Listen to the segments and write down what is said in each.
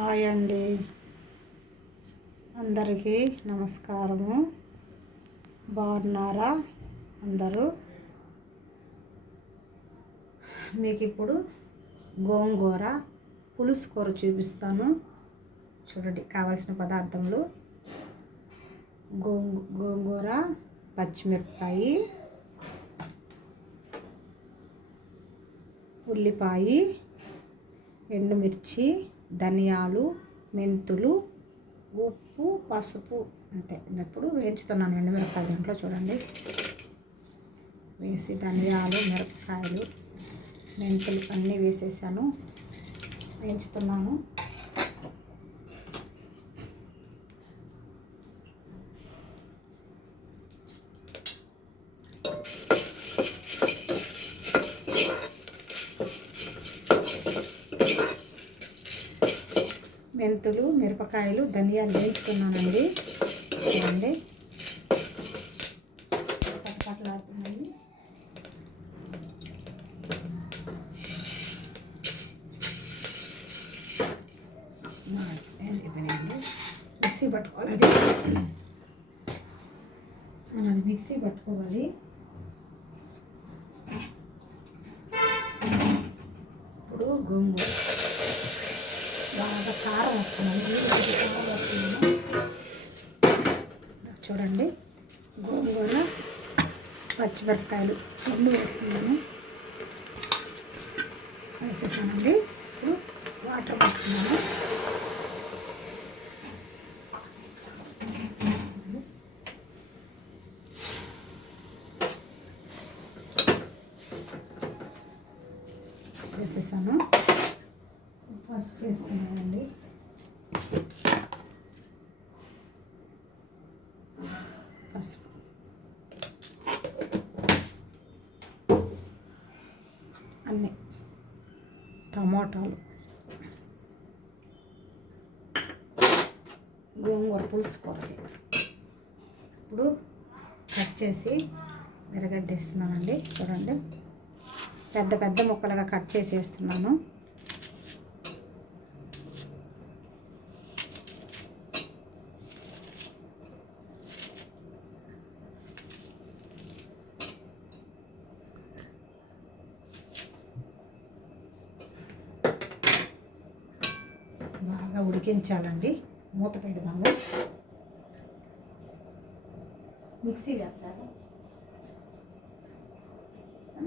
Hi అండి, అందరికీ నమస్కారము. బాగున్నారా అందరూ? మీకు ఇప్పుడు గోంగూర పులుసు కూర చూపిస్తాను. చూడండి, కావాల్సిన పదార్థములు: గోంగూర, పచ్చిమిరపకాయ, ఉల్లిపాయ, ఎండుమిర్చి, ధనియాలు, మెంతులు, ఉప్పు, పసుపు. అంతే. ఇప్పుడు వేయించుతున్నాను ఎండుమిరపకాయలు. దీంట్లో చూడండి వేసి ధనియాలు, మిరపకాయలు, మెంతులు అన్నీ వేసేసాను, వేయించుతున్నాను. మెంతులు, మిరపకాయలు, ధనియాలు వేయించుకున్నానండి. చూడండి, పట్టపట్టలాడుతున్నాయి. మిక్సీ పట్టుకోవాలి. అది మిక్సీ పట్టుకోవాలి. ఇప్పుడు గోంగూర బాగా కారం వస్తుంది. చూడండి, గోంగూర, పచ్చిమిరపకాయలు రెండు వేస్తున్నాను. వేసేసానండి. ఇప్పుడు వాటర్ వేస్తున్నాను. వేసేసాను. పసుపు వేస్తున్నానండి. పసుపు, అన్నీ, టమాటాలు, గోంగూర పులుసు కూరకి ఇప్పుడు కట్ చేసి ఎర్రగడ్డ వేస్తున్నానండి. చూడండి, పెద్ద పెద్ద ముక్కలుగా కట్ చేసి వేస్తున్నాను. బాగా ఉడికించాలండి. మూత పెడదాము. మిక్సీ వేస్తాను.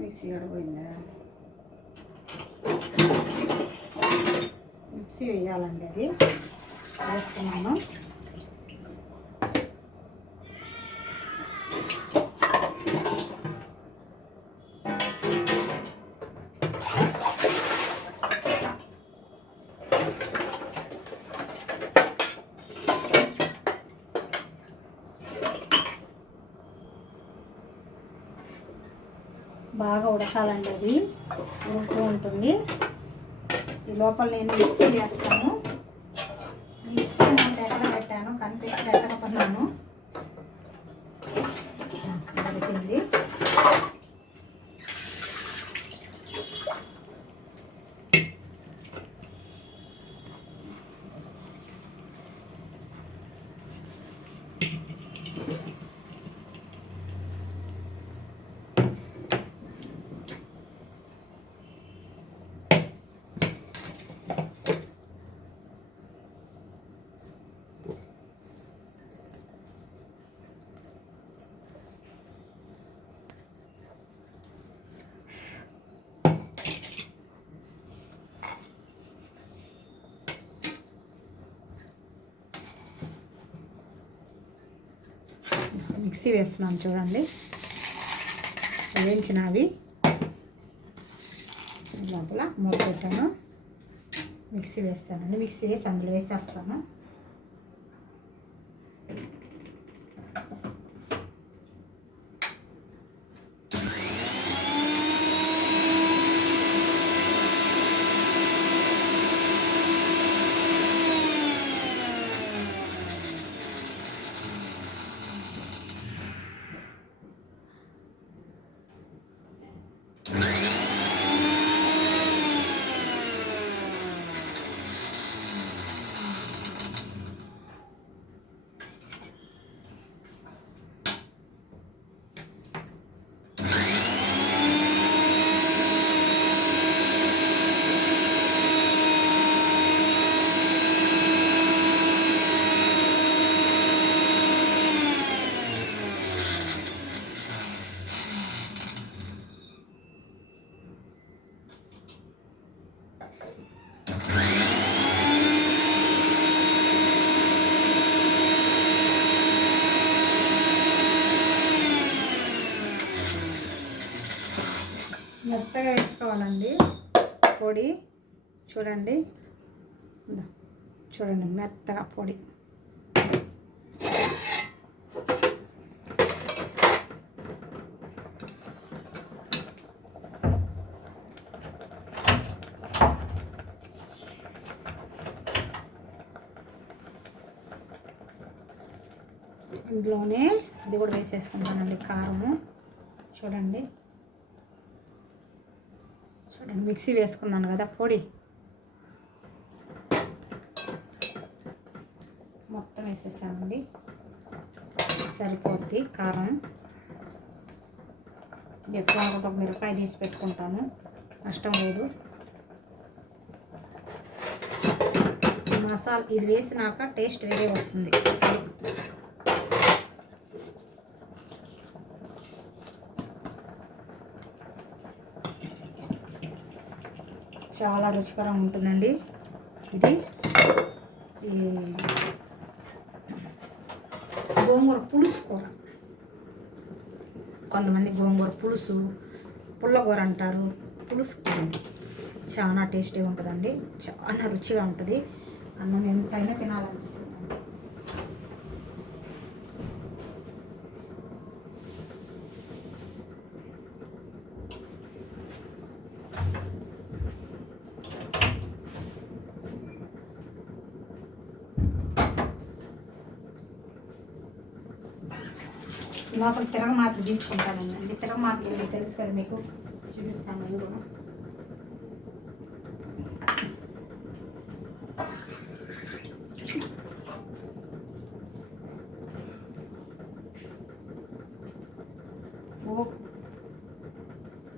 మిక్సీ గడిపోయిందా? మిక్సీ వేయాలండి. అది వేస్తున్నాను. బాగా ఉడకాలండి. అది ఉడుకుతూ ఉంటుంది. ఈ లోపల నేను మిక్సీ వేస్తాను. మిక్సీ నేను ఎక్కడ పెట్టాను కనిపించి ఎట్టకపోతున్నాను. ఉడికింది. మిక్సీ వేస్తున్నాను. చూడండి, వేయించినవి లోపల మూత పెట్టాను. మిక్సీ వేస్తానండి. మిక్సీ వేసి అందులో వేసేస్తాను. మెత్తగా వేసుకోవాలండి పొడి. చూడండి చూడండి మెత్తగా పొడి. ఇందులోనే ఇది కూడా వేసేసుకుంటానండి కారము. చూడండి చూడండి మిక్సీ వేసుకున్నాను కదా పొడి, మొత్తం వేసేసానండి. సరిపోద్ది కారం. ఎప్పుడు ఒక మిరపకాయ తీసి పెట్టుకుంటాను, నష్టం లేదు. మసాలా ఇది వేసినాక టేస్ట్ వేరే వస్తుంది. చాలా రుచికరంగా ఉంటుందండి ఇది. ఈ గోంగూర పులుసు కూర, కొంతమంది గోంగూర పులుసు పుల్లగూర అంటారు. పులుసు కూర ఇది చాలా టేస్టీగా ఉంటుందండి, చాలా రుచిగా ఉంటుంది. అన్నం ఎంతైనా తినాలనిపిస్తుంది. లోపల తిరగమాత తీసుకుంటానండి. తిరగమాత తెలుసు కదా మీకు, చూపిస్తాను. అది కూడా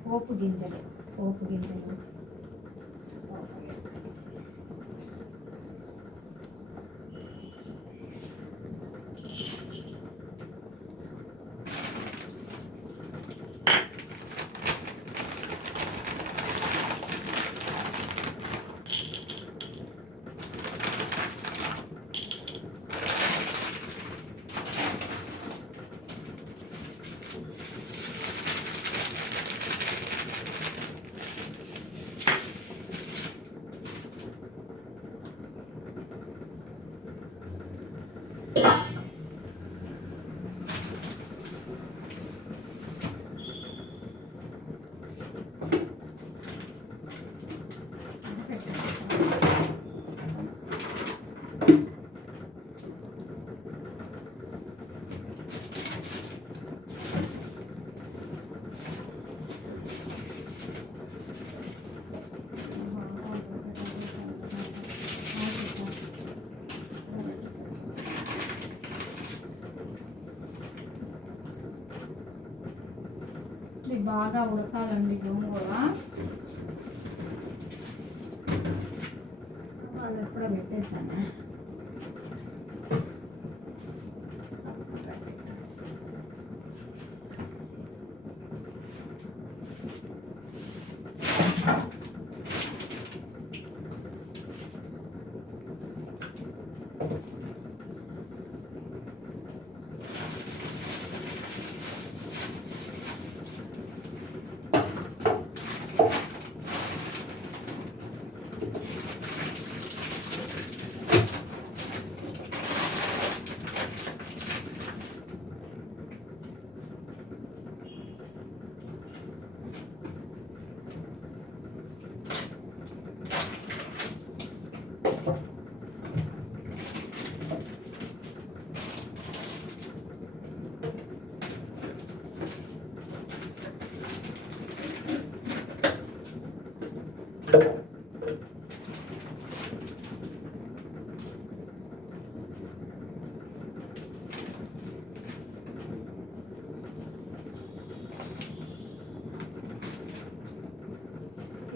పోపు గింజలు బాగా ఉడకాలండి గోంగూర. అది ఎప్పుడో పెట్టేశాను.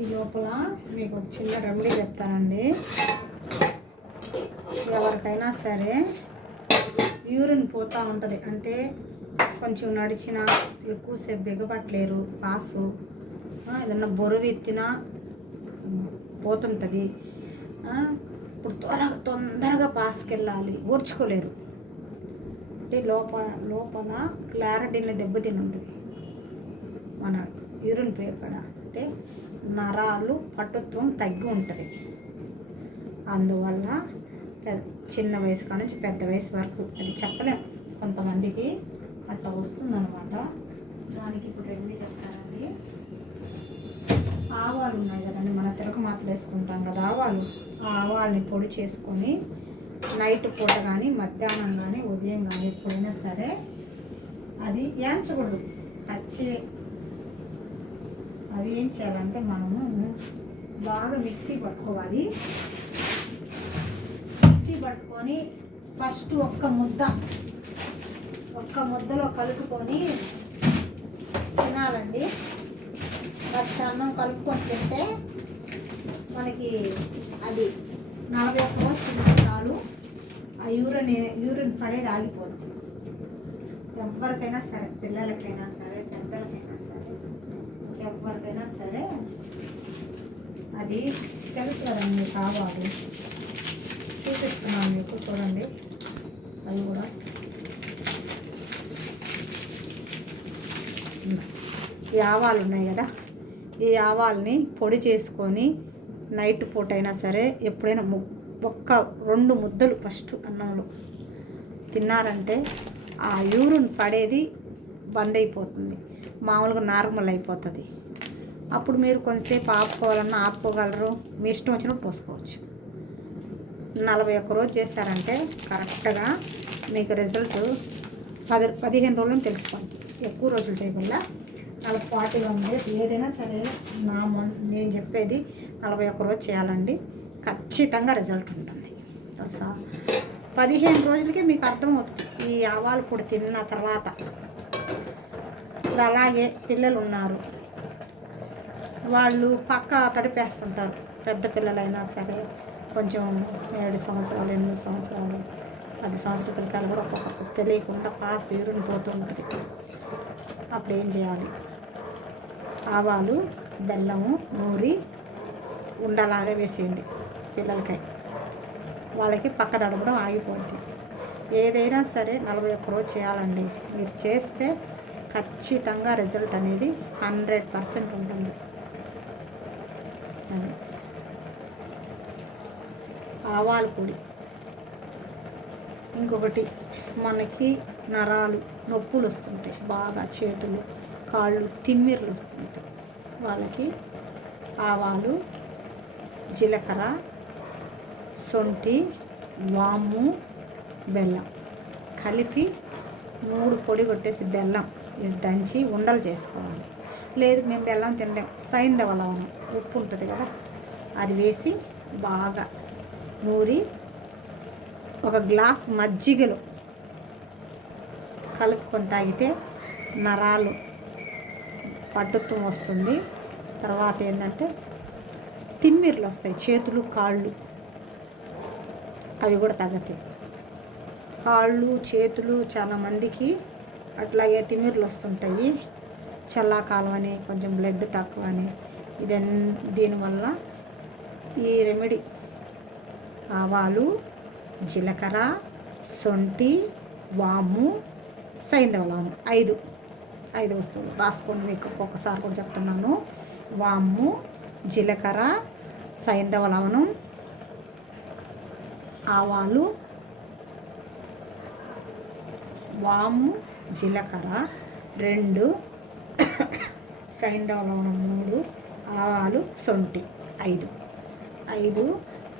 ఈ లోపల మీకు ఒక చిన్న రెమెడీ చెప్తానండి. ఎవరికైనా సరే యూరిన్ పోతూ ఉంటుంది, అంటే కొంచెం నడిచినా ఎక్కువసేపు బిగపట్టలేరు, పాసు ఏదన్నా బరువు ఎత్తినా పోతుంటుంది. ఇప్పుడు తొందరగా పాస్కి వెళ్ళాలి, ఓర్చుకోలేరు. అంటే లోపల క్లారిటీని దెబ్బతిని ఉంటుంది. మన యూరిన్ పోయే కాడ అంటే నరాలు పటుత్వం తగ్గి ఉంటుంది. అందువల్ల చిన్న వయసు కాడ నుంచి పెద్ద వయసు వరకు అది చెప్పలేం, కొంతమందికి అట్లా వస్తుందన్నమాట. దానికి ఇప్పుడు రెమెడీ చెప్తారండి. ఆవాలు ఉన్నాయి కదండి, మన తిరగమాతలు వేసుకుంటాం కదా ఆవాలు, ఆ ఆవాల్ని పొడి చేసుకొని నైట్ పూట కానీ మధ్యాహ్నం కానీ ఉదయం కానీ ఎప్పుడైనా సరే అది ఏంచకూడదు, పచ్చి. అవి ఏం చేయాలంటే మనము బాగా మిక్సీ పట్టుకోవాలి. మిక్సీ పట్టుకొని ఫస్ట్ ఒక్క ముద్దలో కలుపుకొని తినాలండి. ఫస్ట్ అన్నం కలుపుకొని తింటే మనకి అది 41 రోజు తింటే చాలు, ఆ యూరిన్ పడేది ఆగిపోదు. ఎవరికైనా సరే, పిల్లలకైనా సరే, పెద్దలకైనా సరే, ఎవరికైనా సరే అది తెలుసు కదండి. మీకు ఆవాలు చూపిస్తున్నాను మీకు, చూడండి. అవి కూడా ఈ ఆవాలు ఉన్నాయి కదా, ఈ ఆవాల్ని పొడి చేసుకొని నైట్ పూట అయినా సరే ఎప్పుడైనా 1-2 ముద్దలు ఫస్ట్ అన్నంలో తిన్నారంటే ఆ యూరిన్ పడేది బంద్ అయిపోతుంది, మామూలుగా నార్మల్ అయిపోతుంది. అప్పుడు మీరు కొంతసేపు ఆపుకోవాలన్నా ఆపుకోగలరు, మీ ఇష్టం వచ్చినప్పుడు పోసుకోవచ్చు. 41 రోజు చేశారంటే కరెక్ట్గా మీకు రిజల్ట్ 15 రోజులను తెలుసుకోండి. ఎక్కువ రోజులు చేయకుండా 41 డేస్ ఏదైనా సరే నేను చెప్పేది 41 రోజు చేయాలండి, ఖచ్చితంగా రిజల్ట్ ఉంటుంది. తెలుసా, 15 రోజులకే మీకు అర్థమవుతుంది ఈ ఆవాలు పొడి తిన్న తర్వాత. అలాగే పిల్లలు ఉన్నారు, వాళ్ళు పక్క తడిపేస్తుంటారు. పెద్ద పిల్లలైనా సరే, కొంచెం 7 సంవత్సరాలు, 8 సంవత్సరాలు, 10 సంవత్సరాల పిల్లకాయలు కూడా ఒక్కొక్కరికి తెలియకుండా పాస్ యూరిన్ పోతూ ఉంటుంది. అప్పుడు ఏం చేయాలి? ఆవాలు, బెల్లము నూరి ఉండలాగా వేసేయండి పిల్లలకి, వాళ్ళకి పక్క దడపడం ఆగిపోద్ది. ఏదైనా సరే 41 రోజు చేయాలండి. మీరు చేస్తే ఖచ్చితంగా రిజల్ట్ అనేది 100% ఉంటుంది. ఆవాల పొడి. ఇంకొకటి, మనకి నరాలు నొప్పులు వస్తుంటాయి బాగా, చేతులు కాళ్ళు తిమ్మిర్లు వస్తుంటాయి, వాళ్ళకి ఆవాలు, జీలకర్ర, సొంటి, వాము, బెల్లం కలిపి 3 పొడి కొట్టేసి బెల్లం దంచి ఉండలు చేసుకోవాలి. లేదు మేము బెల్లం తినలేం, సైంధవ లవణం ఉప్పు ఉంటుంది కదా, అది వేసి బాగా నూరి ఒక గ్లాస్ మజ్జిగలో కలుపుకొని తాగితే నరాలు పట్టుత్వం వస్తుంది. తర్వాత ఏంటంటే తిమ్మిర్లు వస్తాయి, చేతులు కాళ్ళు అవి కూడా తగ్గుతాయి. కాళ్ళు చేతులు చాలామందికి అట్లాగే తిమ్మిర్లు వస్తుంటాయి, చల్లాకాలం అని, కొంచెం బ్లడ్ తక్కువ అని. దీనివల్ల ఈ రెమెడీ ఆవాలు, జీలకర్ర, సొంటి, వాము, సైంధవ లవణం 5 వస్తువులు రాసుకోండి. మీకు ఒక్కొక్కసారి కూడా చెప్తున్నాను. వాము, జీలకర్ర, సైంధవ లవణం, ఆవాలు, వాము, జీలకర్ర 2, సైంధవ లవణం 3, ఆవాలు, సొంటి 5.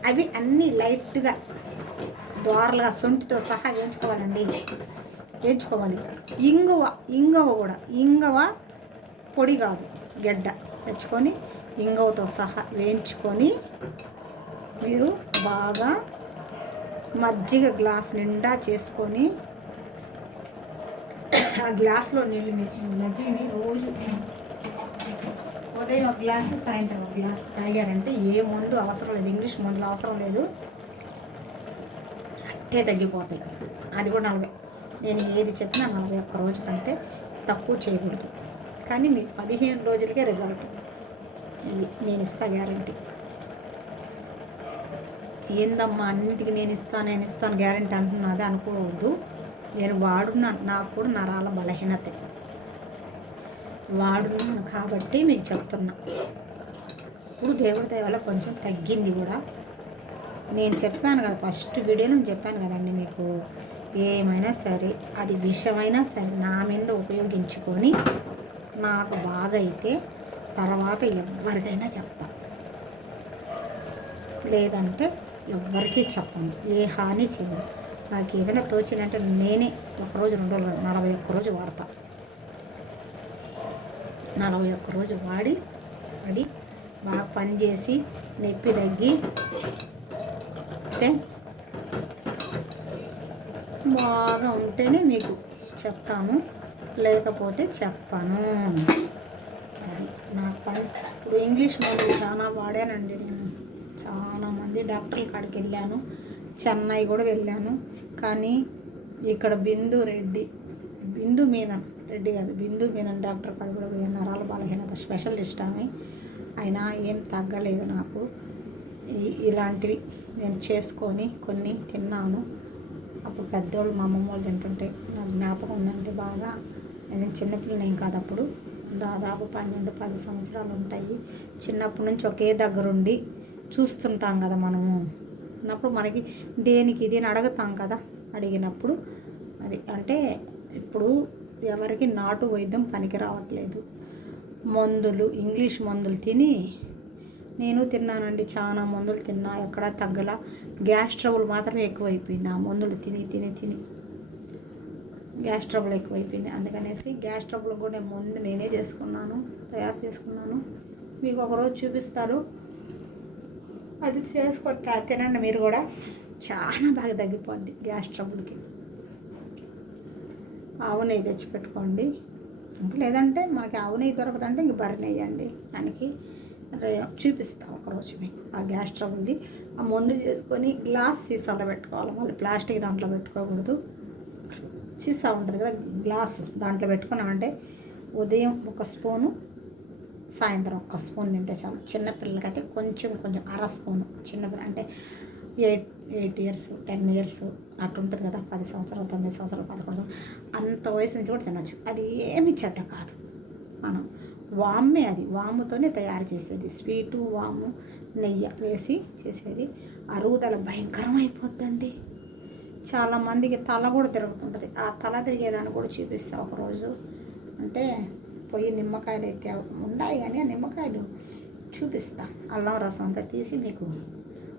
అవి అన్నీ లైట్గా దోరలుగా సొంటితో సహా వేయించుకోవాలండి. ఇంగువ కూడా, ఇంగువ పొడి కాదు, గడ్డ తెచ్చుకొని ఇంగువతో సహా వేయించుకొని మీరు బాగా మజ్జిగ గ్లాస్ నిండా చేసుకొని ఆ గ్లాస్లో నీళ్ళు మజ్జిగని రోజు ఉదయం ఒక గ్లాసు, సాయంత్రం ఒక గ్లాసు తాగారంటే ఏ మందు అవసరం లేదు, ఇంగ్లీష్ మందులు అవసరం లేదు, అట్టే తగ్గిపోతాయి. అది కూడా 40. నేను ఏది చెప్పినా 41 రోజు కంటే తక్కువ చేయకూడదు. కానీ మీకు 15 రోజులకే రిజల్ట్ నేను ఇస్తా, గ్యారంటీ. ఏందమ్మా అన్నిటికీ నేను ఇస్తాను గ్యారంటీ అంటున్నది అనుకోవద్దు. నేను వాడున్నాను, నాకు కూడా నరాల బలహీనత. వాడున్నాను కాబట్టి మీకు చెప్తున్నా. ఇప్పుడు దేవుడి దయ వల్ల కొంచెం తగ్గింది కూడా. నేను చెప్పాను కదా, ఫస్ట్ వీడియోలో నేను చెప్పాను కదండి మీకు, ఏమైనా సరే అది విషమైనా సరే నా మీద ఉపయోగించుకొని నాకు బాగా అయితే తర్వాత ఎవరికైనా చెప్తా, లేదంటే ఎవ్వరికీ చెప్పను, ఏ హాని చేయను. నాకు ఏదైనా తోచిందంటే నేనే ఒకరోజు 2 రోజులు 41 రోజు వాడతా. 41 రోజు వాడి అది బాగా పనిచేసి నొప్పి తగ్గి బాగా ఉంటేనే మీకు చెప్తాను, లేకపోతే చెప్పను. నాకు పని ఇప్పుడు ఇంగ్లీష్ మందులు చాలా వాడానండి నేను. చాలామంది డాక్టర్ల కాడికి వెళ్ళాను, చెన్నై కూడా వెళ్ళాను. కానీ ఇక్కడ బిందు మీనన్ రెడ్డి కాదు, బిందు మీనన్ డాక్టర్ కాడ కూడా పోయాను. నరాల బలహీనత స్పెషలిస్ట్ ఆమె. అయినా ఏం తగ్గలేదు నాకు. ఇలాంటివి నేను చేసుకొని కొన్ని తిన్నాను. అప్పుడు పెద్దోళ్ళు మా అమ్మమ్మ వాళ్ళు తింటుంటే నాకు జ్ఞాపకం ఉందంటే బాగా. నేను చిన్నపిల్లని ఏం కాదు, అప్పుడు దాదాపు 12-10 సంవత్సరాలు ఉంటాయి. చిన్నప్పటి నుంచి ఒకే దగ్గరుండి చూస్తుంటాం కదా మనము. అన్నప్పుడు మనకి దేనికి ఇది అని అడుగుతాం కదా. అడిగినప్పుడు అది అంటే ఇప్పుడు ఎవరికి నాటు వైద్యం పనికి రావట్లేదు. మందులు ఇంగ్లీష్ మందులు తిని నేను తిన్నానండి, చాలా మందులు తిన్నా, ఎక్కడా తగ్గల. గ్యాస్ ట్రబుల్ మాత్రమే ఎక్కువైపోయింది ఆ మందులు తిని తిని తిని. గ్యాస్ ట్రబుల్ ఎక్కువైపోయింది. అందుకనేసి గ్యాస్ ట్రబుల్ కూడా ముందు నేనే తయారు చేసుకున్నాను. మీకు ఒకరోజు చూపిస్తారు, అది చేసుకుంటా తినండి మీరు కూడా. చాలా బాగా తగ్గిపోద్ది గ్యాస్ ట్రబుల్కి. ఆవు నెయ్యి తెచ్చిపెట్టుకోండి. ఇంకా లేదంటే మనకి ఆవు నెయ్యి దొరకదంటే ఇంక బర్రె నెయ్యి అండి. దానికి చూపిస్తాం ఒకరోజు మీకు ఆ గ్యాస్ ట్రబుల్ది. ఆ మందు చేసుకొని గ్లాస్ సీసాలో పెట్టుకోవాలి, మళ్ళీ ప్లాస్టిక్ దాంట్లో పెట్టుకోకూడదు. సీసా ఉంటుంది కదా గ్లాస్, దాంట్లో పెట్టుకున్నామంటే ఉదయం 1 స్పూను, సాయంత్రం 1 స్పూన్ తింటే చాలు. చిన్నపిల్లలకైతే కొంచెం అర స్పూను. చిన్నపిల్ల అంటే 8 years 10 years అటు ఉంటుంది కదా, 10 సంవత్సరాలు 9 సంవత్సరాలు 11 సంవత్సరాలు అంత వయసు నుంచి కూడా తినచ్చు. అది ఏమి చెడ్డ కాదు. మనం వామే, అది వాముతోనే తయారు చేసేది. స్వీటు వాము నెయ్యి వేసి చేసేది. అరుగుదల భయంకరమైపోద్దండి. చాలామందికి తల కూడా తిరుగుతుంటుంది. ఆ తల తిరిగేదాన్ని కూడా చూపిస్తా ఒకరోజు. అంటే పొయ్యి నిమ్మకాయలు అయితే ఉన్నాయి, కానీ ఆ నిమ్మకాయలు చూపిస్తా. అల్లం రసం అంతా తీసి మీకు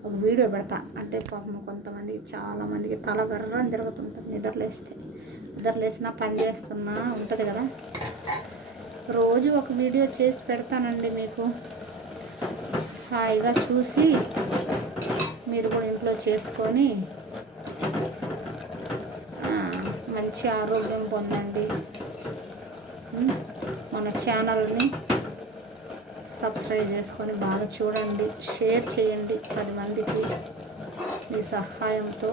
ఒక వీడియో పెడతా. అంటే పాపం కొంతమందికి చాలామందికి తల గర్రని తిరుగుతుంటుంది నిద్రలేసినా పని చేస్తున్నా ఉంటుంది కదా. రోజు ఒక వీడియో చేసి పెడతానండి మీకు. హాయిగా చూసి మీరు కూడా ఇంట్లో చేసుకొని మంచి ఆరోగ్యం పొందండి. మన ఛానల్ని సబ్స్క్రైబ్ చేసుకొని బాగా చూడండి, షేర్ చేయండి 10 మందికి. మీ సహాయంతో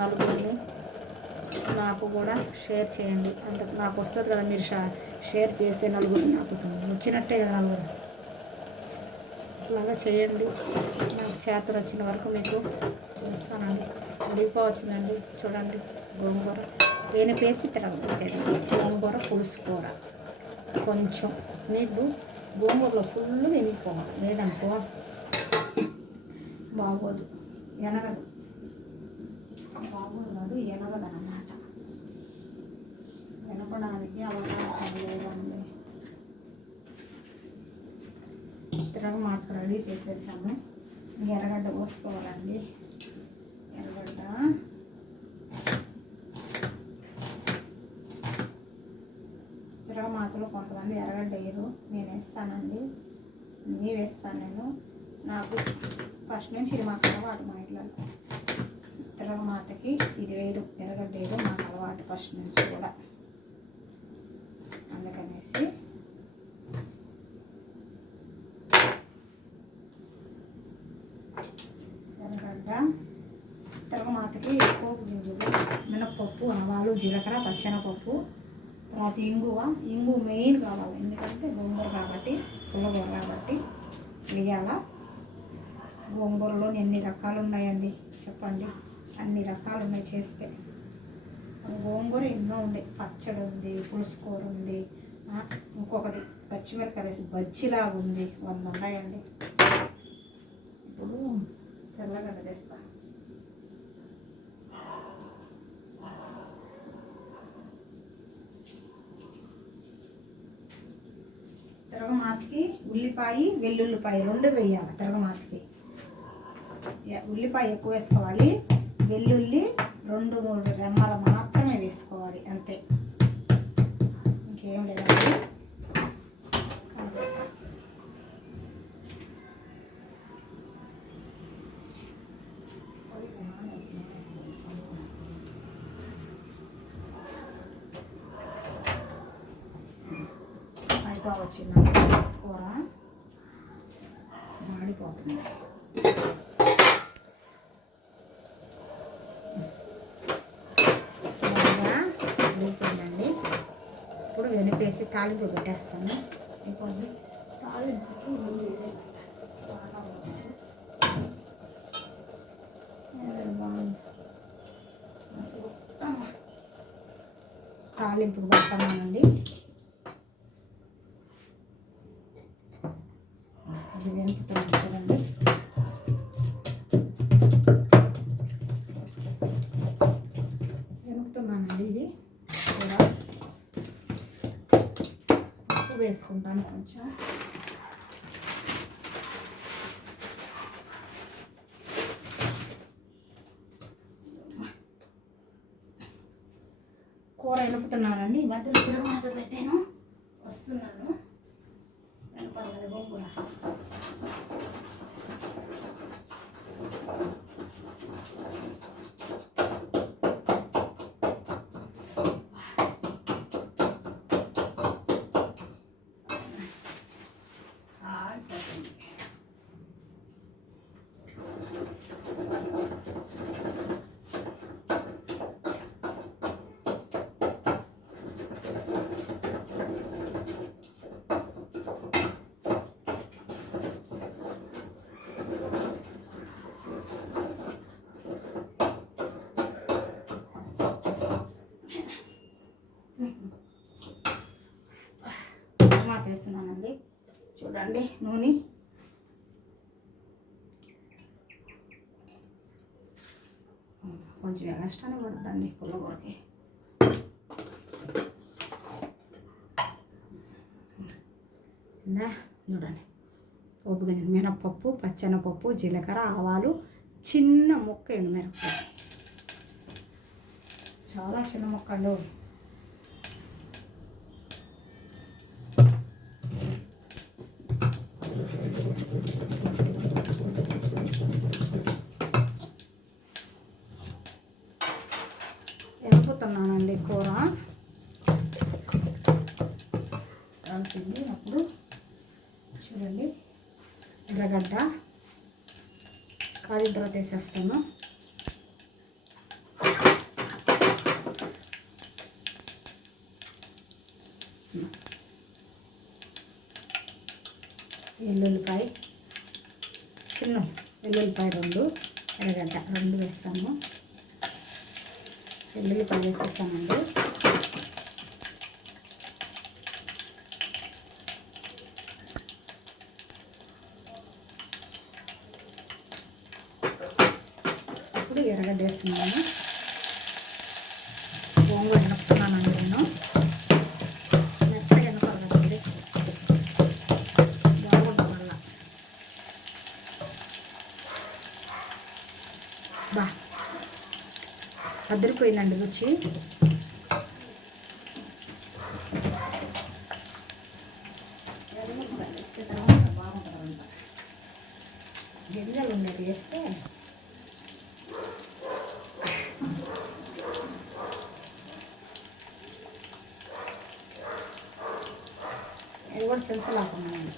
నలుగురిని నాకు కూడా షేర్ చేయండి. అంత నాకు వస్తుంది కదా, మీరు షేర్ చేస్తే నలుగురిని నాకు వచ్చినట్టే కదా. నలుగురు అలాగా చేయండి. నాకు చేతులు వచ్చిన వరకు మీకు చేస్తానండి. ఉడికిపోవచ్చునండి. చూడండి, గోంగూర వేసి తిరగసేయడం. గోంగూర పులుసు కూర కొంచెం నీళ్ళు గోంగూరలో ఫుల్ ఎనిగిపోవాలి, లేదనుకో బాగోదు, ఎనగదు. బాగోదు కాదు, ఎనగదు అన్నమాట. ఎనగడానికి అవకాశం లేదండి. తిరగమాత రెడీ చేసేసాము. ఎర్రగడ్డ పోసుకోవాలండి. ఎర్రగడ్డ తిరగమాతలో కొంతమంది ఎర్రగడ్డ వేయరు, నేను వేస్తానండి. అన్నీ వేస్తాను నేను. నాకు ఫస్ట్ నుంచి ఇది మాకు అలవాటు. మా ఇంట్లో తిరగమాతకి ఇది వేయడం, ఎర్రగడ్డ వేయడం మాకు అలవాటు ఫస్ట్ నుంచి కూడా. అందుకనేసి ఎర్రగడ్డ తిరగమాతకి పోపు గింజలు, మినప్పప్పు, ఆవాలు, జీలకర్ర, పచ్చెనపప్పు, తర్వాత ఇంగు మెయిన్ కావాలి. ఎందుకంటే గోంగూర కాబట్టి, పుల్లగూర కాబట్టి వేయాల. గోంగూరలో ఎన్ని రకాలు ఉన్నాయండి చెప్పండి. అన్ని రకాలు ఉన్నాయి చేస్తే. గోంగూర ఎన్నో ఉన్నాయి. పచ్చడి ఉంది, పులుసు కూర ఉంది, ఇంకొకటి పచ్చిమిరపకాయలు వేసి బజ్జీలాగా ఉంది, 100 ఉన్నాయండి. ఇప్పుడు తెల్లగడ్డ తెస్తా. తిరగమాతకి ఉల్లిపాయ వెల్లుల్లిపాయ 2 వేయాలి. తిరగమాతకి ఉల్లిపాయ ఎక్కువ వేసుకోవాలి, వెల్లుల్లి 2-3 రెమ్మలు మాత్రమే వేసుకోవాలి, అంతే, ఇంకేం లేదండి. వచ్చిందండి కూర మాడిపోతుంది. ఉడికిపోయిందండి. ఇప్పుడు వెనిపేసి తాలింపు పెట్టేస్తాను. ఇప్పుడు తాలింపుకి తాలింపుకి పడుతున్నానండి. అది వెనుపుతున్నాను చూడండి. వెనుపుతున్నానండి. ఇది కూడా ఉప్పు వేసుకుంటాను కొంచెం. కూర వెనుపుతున్నానండి. ఈ మధ్యలో తిరుగుమాత పెట్టాను, వస్తున్నాను. వెనుపాలి కదా గోంగూర. వేస్తున్నానండి. చూడండి నూనె కొంచెం ఎక్స్ట్రానే పడుతుందండి పుల్లగూరకి. చూడండి పోపు గింజలు, మినప్పప్పు, పచ్చెనపప్పు, జీలకర్ర, ఆవాలు, చిన్న ముక్క ఎండుమిరపకాయ, చాలా చిన్న ముక్కలు. వెనుపుతున్నానండి కూర కాల్చింది. అప్పుడు చూడండి ఎర్రగడ్డ కాలిన తర్వాత వేసేస్తాను. వెల్లుల్లిపాయ, చిన్న వెల్లుల్లిపాయ 2, ఎర్రగడ్డ 2 వేస్తాము. వెల్లుల్లిపాయ వేసేస్తానండి. ఇప్పుడు ఎర్రగడ్డ వేస్తున్నాను. గోంగూర వెనక్కున్నానండి నేను. మెత్తగా వెనకాలండి, బాగుంటుంది వల్ల. అదిరిపోయిందండి రుచి. బాగుంటుందంట. గింజలు ఉండేది వేస్తే ఇది కూడా చెంచలాకున్నానండి.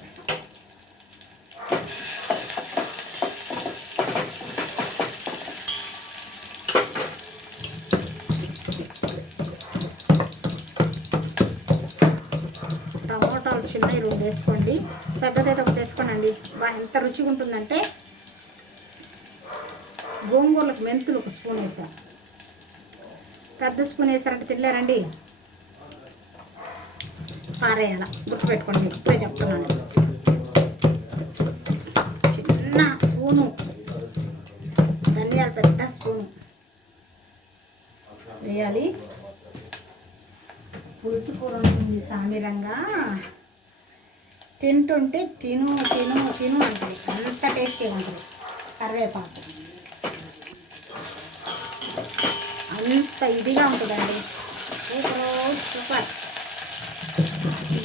టమాటాలు చిన్నవి 2 వేసుకోండి, పెద్దదైతే 1 వేసుకోనండి. ఎంత రుచిగా ఉంటుందంటే, గోంగూరలకు మెంతులు 1 స్పూన్ వేసాను. పెద్ద స్పూన్ వేసారంటే తినలేరండి. పారేయాల. గుర్తుపెట్టుకోండి, ఇప్పుడే చెప్తున్నాను. చిన్న స్పూను ధనియాలు, పెద్ద స్పూను వేయాలి. పులుసు కూర ఉంటుంది సామిరంగా, తింటుంటే తిను తిను తిను అంటుంది. అంత టేస్టీగా ఉంటుంది. కరివేపాకు అంత ఇదిగా ఉంటుందండి. Super super.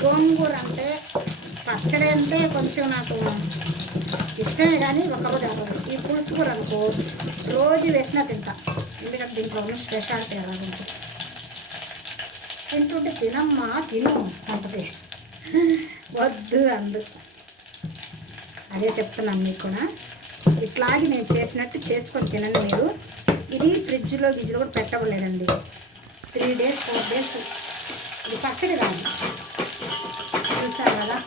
గోంగూర అంటే పచ్చడి అంటే కొంచెం నాకు ఇష్టమే, కానీ ఒక్కరోజు అవ్వదు. ఈ పులుసు కూర అనుకో రోజు వేసినా తింటా, ఎందుకంటే దీంట్లో ఉన్న స్పెషాలిటీ అలా ఉంటుంది. తింటుంటే తినమ్మా తిను అంటది, వద్దు అందు. అదే చెప్తున్నాను మీకు కూడా. ఇట్లాగే నేను చేసినట్టు చేసుకొని తినండి మీరు. ఇది ఫ్రిడ్జ్లో కూడా పెట్టవలేదండి. 3 days 4 days ఇది పచ్చడి కాదు. చూసారు కదా,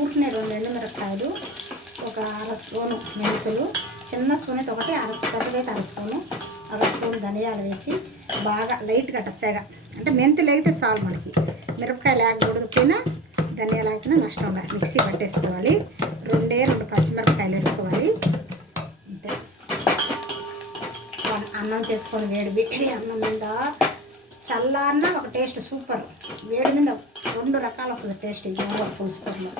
ఊరినే 2 ఎండుమిరపకాయలు, ఒక 1/2 స్పూను మెంతులు, చిన్న స్పూన్ అయితే ఒకటి, పెద్దదైతే 1/2 స్పూను, 1/2 స్పూన్ ధనియాలు వేసి బాగా లైట్గా సెగ, అంటే మెంతులు అయితే చాలు మనకి. మిరపకాయ లేకపోతే పోయినా ధనియాలు లేకపోయినా నష్టం లేదు. మిక్సీ పట్టేసుకోవాలి. 2 పచ్చిమిరపకాయలు వేసుకోవాలి. అంతే. అన్నం చేసుకొని వేడి అన్నం మీద చల్లారిన ఒక టేస్ట్ సూపర్. వేడి మీద 2 రకాలు వస్తుంది టేస్ట్. గోంగూర పులుసు కూరలో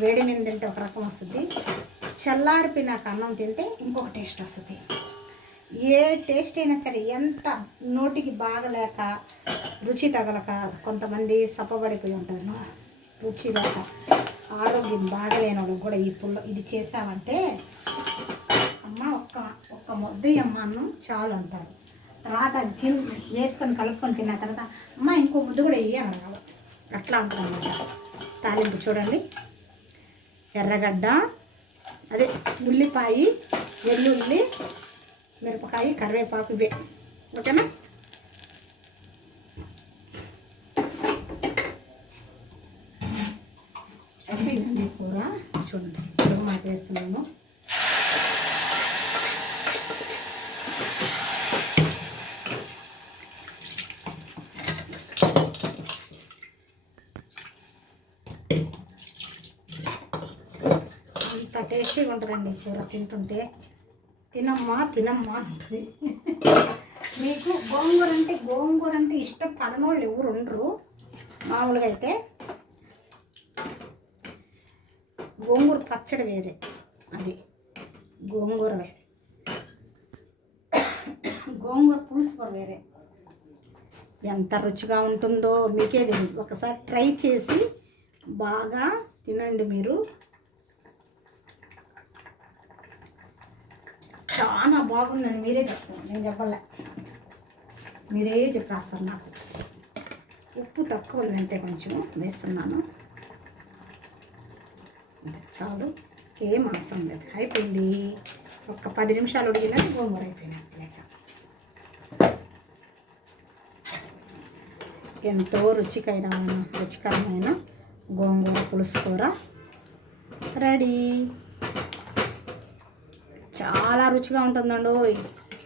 వేడి మీద తింటే ఒక రకం వస్తుంది, చల్లారిపోయినాక అన్నం తింటే ఇంకొక టేస్ట్ వస్తుంది. ఏ టేస్ట్ అయినా సరే, ఎంత నోటికి బాగలేక రుచి తగలక కొంతమంది సప్పబడిపోయి ఉంటారు, రుచి లేక ఆరోగ్యం బాగలేని వాళ్ళకి కూడా ఈ ఇది చేసామంటే అమ్మ ఒక్క ముద్ద అమ్మ అన్నం చాలు అంటారు. తర్వాత వేసుకొని కలుపుకొని తిన్న తర్వాత అమ్మ ఇంకో ముద్ద కూడా వేయాలి అన్నారు. అట్లా ఉంటుంది అన్నమాట. తాలింపు చూడండి, ఎర్రగడ్డ, అదే ఉల్లిపాయ, వెల్లుల్లి, మిరపకాయ, కరివేపాకు, ఇవే. ఓకేనా? అయిపోయిందండి కూర. చూడండి, ఇప్పుడు మాట వేస్తున్నాము. అంత టేస్టీగా ఉంటుందండి కూర. తింటుంటే తినమ్మా తినమ్మా అంటుంది. మీకు గోంగూర అంటే ఇష్టం పడనోళ్ళు ఎవరు ఉండరు. మామూలుగా అయితే గోంగూర పచ్చడి వేరే, అది గోంగూర వేరే, గోంగూర పులుసు కూర వేరే. ఎంత రుచిగా ఉంటుందో మీకే తెలియదు. ఒకసారి ట్రై చేసి బాగా తినండి మీరు. చాలా బాగుందని మీరే చెప్తారు, నేను చెప్పలే, మీరే చెప్పేస్తారు. నాకు ఉప్పు తక్కువ ఉంది, అంతే కొంచెం వేస్తున్నాను. చాలు, ఏం అవసరం లేదు. అయిపోయింది. ఒక 10 నిమిషాలు ఉడికినా గోంగూర అయిపోయినట్టు లేక. ఎంతో రుచికరమైన గోంగూర పులుసు కూర రెడీ. చాలా రుచిగా ఉంటుందండి.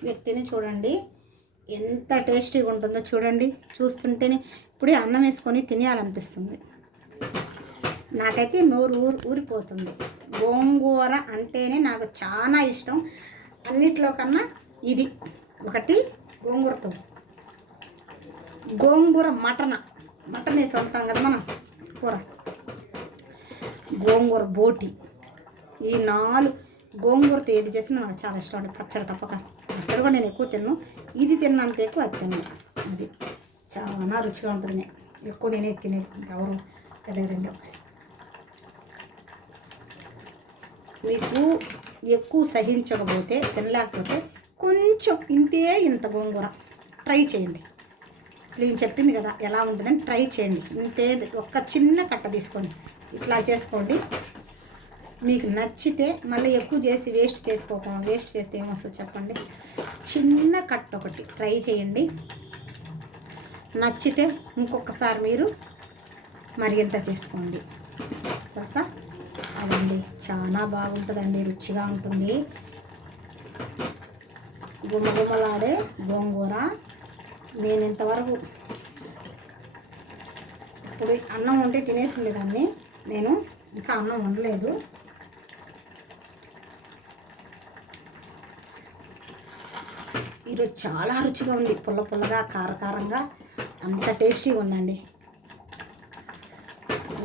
మీరు తిని చూడండి ఎంత టేస్టీగా ఉంటుందో. చూడండి, చూస్తుంటేనే ఇప్పుడే అన్నం వేసుకొని తినేయాలనిపిస్తుంది. నాకైతే నోరు ఊరిపోతుంది. గోంగూర అంటేనే నాకు చాలా ఇష్టం. అన్నిట్లో కన్నా ఇది ఒకటి. గోంగూర మటన్ వేసి వండుతాం కదా మనం కూర. గోంగూర బోటి, ఈ 4 గోంగూరతో ఏది చేసినా నాకు చాలా ఇష్టం అండి. పచ్చడి తప్పక. పచ్చడి కూడా నేను ఎక్కువ తిన్నాను, ఇది తిన్నంత ఎక్కువ అది తిన్నాను. అది చాలా రుచిగా ఉంటుంది. ఎక్కువ నేనే తినేది, ఎవరు తెలియదు. మీకు ఎక్కువ సహించకపోతే, తినలేకపోతే కొంచెం ఇంత గోంగూర ట్రై చేయండి. అసలు నేను చెప్పింది కదా ఎలా ఉంటుందని ట్రై చేయండి. ఇంతే, ఒక్క చిన్న కట్ట తీసుకోండి, ఇట్లా చేసుకోండి. మీకు నచ్చితే మళ్ళీ ఎక్కువ చేసి వేస్ట్ చేసుకోకుండా, వేస్ట్ చేస్తే ఏమొస్తుందో చెప్పండి. చిన్న కట్ట ఒకటి ట్రై చేయండి. నచ్చితే ఇంకొకసారి మీరు మరింత చేసుకోండి. తెలుసా? అదండి, చాలా బాగుంటుందండి, రుచిగా ఉంటుంది. గుమ్మగుమ్మలాడే గోంగూర. నేను ఇంతవరకు ఇప్పుడు అన్నం వండి తినేసి ఉండేదాన్ని, నేను ఇంకా అన్నం వండలేదు. ఈరోజు చాలా రుచిగా ఉంది, పుల్ల పుల్లగా కారకారంగా అంత టేస్టీగా ఉందండి.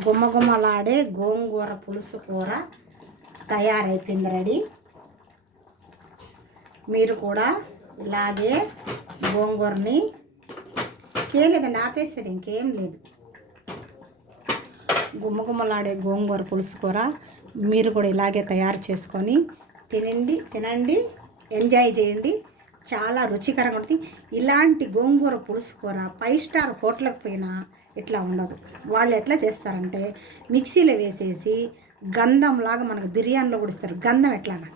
గుమ్మగుమ్మలాడే గోంగూర పులుసు కూర తయారైపోయింది, రెడీ. మీరు కూడా ఇలాగే గోంగూరని లేదండి, ఆపేసేది ఇంకేం లేదు. గుమ్మగుమ్మలాడే గోంగూర పులుసు కూర మీరు కూడా ఇలాగే తయారు చేసుకొని తినండి, ఎంజాయ్ చేయండి. చాలా రుచికరంగా ఉంటుంది. ఇలాంటి గోంగూర పులుసు కూర 5 స్టార్ హోటల్కి పోయినా ఇట్లా ఉండదు. వాళ్ళు ఎట్లా చేస్తారంటే మిక్సీలో వేసేసి గంధంలాగా, మనకు బిర్యానీలో కూడా ఇస్తారు గంధం, ఎట్లాగా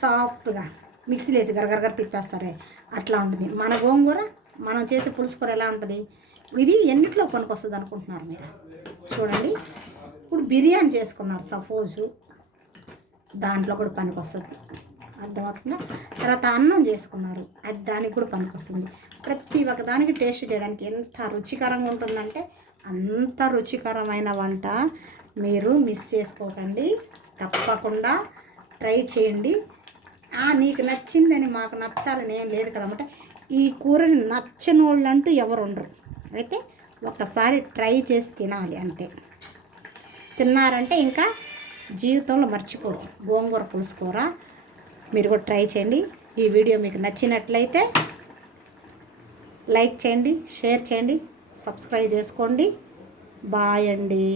సాఫ్ట్గా మిక్సీలో వేసి గరగరగర తిప్పేస్తారే అట్లా ఉంటుంది. మన గోంగూర మనం చేసే పులుసు కూర ఎలా ఉంటుంది, ఇది ఎన్నిట్లో పనికొస్తుంది అనుకుంటున్నారు మీరు? చూడండి, ఇప్పుడు బిర్యానీ చేసుకున్నారు సపోజు, దాంట్లో కూడా పనికొస్తుంది, అర్థమవుతుందా? తర్వాత అన్నం చేసుకున్నారు, అది దానికి కూడా పనికొస్తుంది. ప్రతి ఒక్క దానికి టేస్ట్ చేయడానికి ఎంత రుచికరంగా ఉంటుందంటే అంత రుచికరమైన వంట మీరు మిస్ చేసుకోకండి, తప్పకుండా ట్రై చేయండి. నీకు నచ్చిందని మాకు నచ్చాలని ఏం లేదు కదన్నమాట. ఈ కూరని నచ్చని వాళ్ళు అంటూ ఎవరు ఉండరు. అయితే ఒకసారి ట్రై చేసి తినాలి అంతే. తిన్నారంటే ఇంకా జీవితంలో మర్చిపోరు గోంగూర పులుసు కూర. మీరు కూడా ట్రై చేయండి. ఈ వీడియో మీకు నచ్చినట్లయితే లైక్ చేయండి, షేర్ చేయండి, సబ్స్క్రైబ్ చేసుకోండి. బాయ్ అండి.